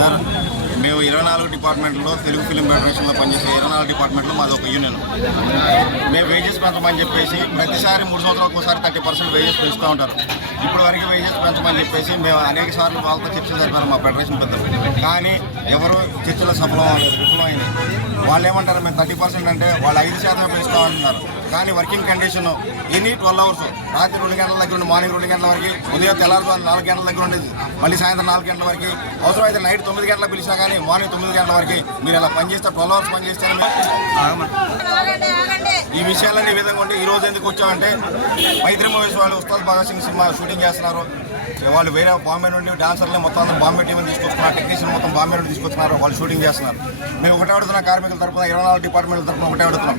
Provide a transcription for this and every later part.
Sir మేము 24 డిపార్ట్మెంట్లో Telugu film ఫెడరేషన్లో పనిచేసే 24 డిపార్ట్మెంట్లో మాది ఒక యూనియన్. మేము వేజెస్ పెంచమని చెప్పేసి ప్రతిసారి 3 సంవత్సరాలకు ఒకసారి 30% వేజెస్ పెంచుతూ ఉంటారు. ఇప్పుడు వరకు వేజెస్ పెంచమని చెప్పేసి మేము అనేక సార్లు వాళ్ళతో చర్చలు జరిపారు మా ఫెడరేషన్ పెద్దలు. కానీ ఎవరు చర్చలో విఫలమైంది. వాళ్ళు ఏమంటారు, మేము 30% అంటే వాళ్ళు 5% పెంచుతామంటున్నారు. కానీ వర్కింగ్ కండిషన్ ఎనీ 12 అవర్స్, రాత్రి 2 గంటల దగ్గర ఉండి మార్నింగ్ 2 గంటల వరకు, ఉదయం తెల్లారుజాము 4 గంటల దగ్గర ఉండేది, మళ్ళీ సాయంత్రం 4 గంటల వరకు, అవసరమైతే నైట్ 9 గంటలకు పిలిచినా కానీ మార్నింగ్ 9 గంటల వరకు మీరు ఇలా పనిచేస్తే 12 అవర్స్ పనిచేస్తారు. ఈ విషయాలన్నీ ఈ విధంగా ఉంటే ఈరోజు ఎందుకు వచ్చామంటే మైత్రి మూవీస్ వాళ్ళు ఉస్తాద్ భగత్ సింగ్ సినిమా షూటింగ్ చేస్తున్నారు. వాళ్ళు వేరే బాంబే నుండి డాన్సర్లు మొత్తం అందరూ బాంబే టీంని తీసుకొస్తున్నారు, టెక్నీషియన్ మొత్తం బాంబే నుండి తీసుకొస్తున్నారు, వాళ్ళు షూటింగ్ చేస్తున్నారు. మేము ఒకటే అడుగుతున్నాం, కార్మికుల తరఫున 24 డిపార్ట్మెంట్ల తరఫున ఒకటే అడుగుతున్నాం,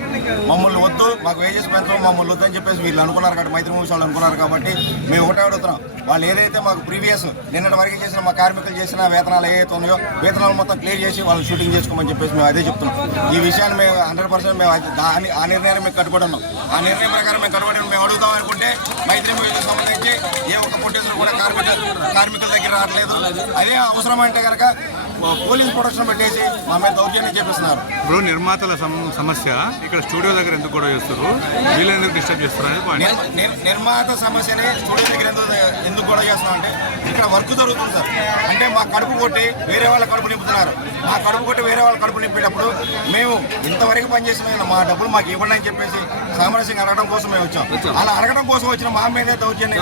మమ్మల్ని వద్దు, మాకు వేజెస్ పెంచడం, మమ్మల్ని వద్దు అని చెప్పేసి వీళ్ళు అనుకున్నారు కాబట్టి, మైత్రి మూవీస్ వాళ్ళు అనుకున్నారు కాబట్టి మేము ఒకటే అడుగుతున్నాం. వాళ్ళు ఏదైతే మాకు ప్రీవియస్ నిన్నటి వరకు చేసిన మా కార్మికులు చేసిన వేతనాలు ఏవైతే ఉన్నాయో వేతనాలు మొత్తం క్లియర్ చేసి వాళ్ళు షూటింగ్ చేసుకోమని చెప్పేసి మేము అదే చెప్తున్నాం. ఈ విషయాన్ని మేము 100% మేము ఆ నిర్ణయాన్ని మేము కట్టుబడి ఉన్నాం. ఆ నిర్ణయం ప్రకారం మేము కట్టుబడి మేము అడుగుతాం అనుకుంటే మైత్రి మూవీకి సంబంధించి ఏ ఒక్క పొట్టేసులు కూడా కార్మికుల దగ్గర రావట్లేదు. అదే అవసరం అంటే కనుక పోలీస్ ప్రొటెక్షన్ పెట్టేసి మా మీద దౌర్జన్యం చేపిస్తున్నారు. ఇప్పుడు నిర్మాతల సమస్య ఇక్కడ స్టూడియో దగ్గర ఎందుకు కూడా చేస్తారు, వీళ్ళు ఎందుకు డిస్టర్బ్ చేస్తున్నారు? నిర్మాత సమస్యని స్టూడియో దగ్గర ఎందుకు గొడవ చేస్తున్నాం అంటే ఇక్కడ వర్క్ జరుగుతుంది సార్. అంటే మా కడుపు కొట్టి వేరే వాళ్ళ కడుపు నింపుతున్నారు. మా కడుపు కొట్టి వేరే వాళ్ళ కడుపు నింపేటప్పుడు మేము ఇంతవరకు పనిచేసిన మా డబ్బులు మాకు ఇవ్వండి అని చెప్పేసి సామరస్యంగా అడగడం కోసం మేము వచ్చాం. అలా అడగడం కోసం వచ్చిన మా మీద దౌర్జన్యం